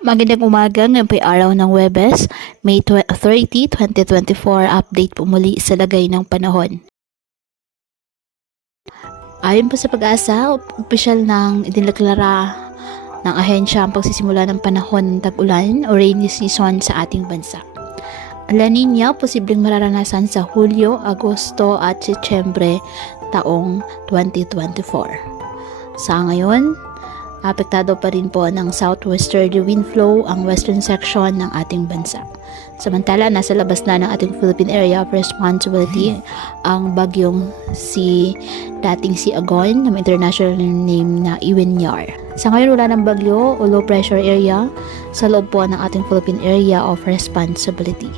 Magandang umaga, ngayon po'y araw ng Huwebes, May 30, 2024, update po muli sa lagay ng panahon. Ayon po sa Pag-asa, opisyal nang idineklara ng ahensya ang pagsisimula ng panahon ng tag-ulan o rainy season sa ating bansa. La Nina, posibleng mararanasan sa Hulyo, Agosto at Setyembre taong 2024. Sa ngayon, apektado pa rin po ng southwesterly wind flow ang western section ng ating bansa. Samantala, nasa labas na ng ating Philippine Area of Responsibility ang bagyong dating si Agon na may international name na Iwenyar. Sa ngayon, wala ng bagyo o low pressure area sa loob po ng ating Philippine Area of Responsibility.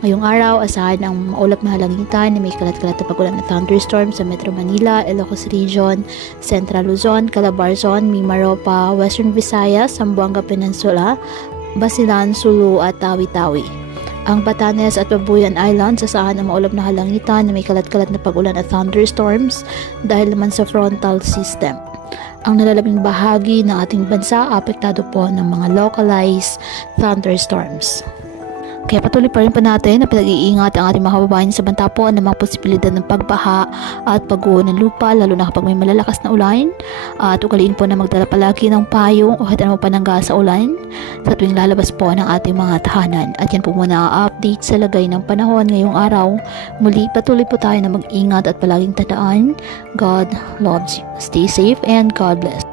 Ngayong araw, asahan ang maulap na halangitan na may kalat-kalat na pagulan na thunderstorm sa Metro Manila, Ilocos Region, Central Luzon, Calabarzon, Mimaropa, Western Visayas, Zamboanga Peninsula, Basilan, Sulu at Tawi-Tawi. Ang Batanes at Babuyan Islands, asahan ang maulap na halangitan na may kalat-kalat na pagulan at thunderstorms dahil naman sa frontal system. Ang nalalabing bahagi ng ating bansa, apektado po ng mga localized thunderstorms. Kaya patuloy pa rin po natin na pinag-iingat ang ating mga kababayan sa banta po ng mga posibilidad ng pagbaha at pagguho ng lupa, lalo na kapag may malalakas na ulan. At ugaliin po na magdala palagi ng payong o kahit anong panangga sa ulan sa tuwing lalabas po ng ating mga tahanan. At yan po muna ang update sa lagay ng panahon ngayong araw. Muli, patuloy po tayo na mag-ingat at palaging tandaan, God loves you. Stay safe and God bless.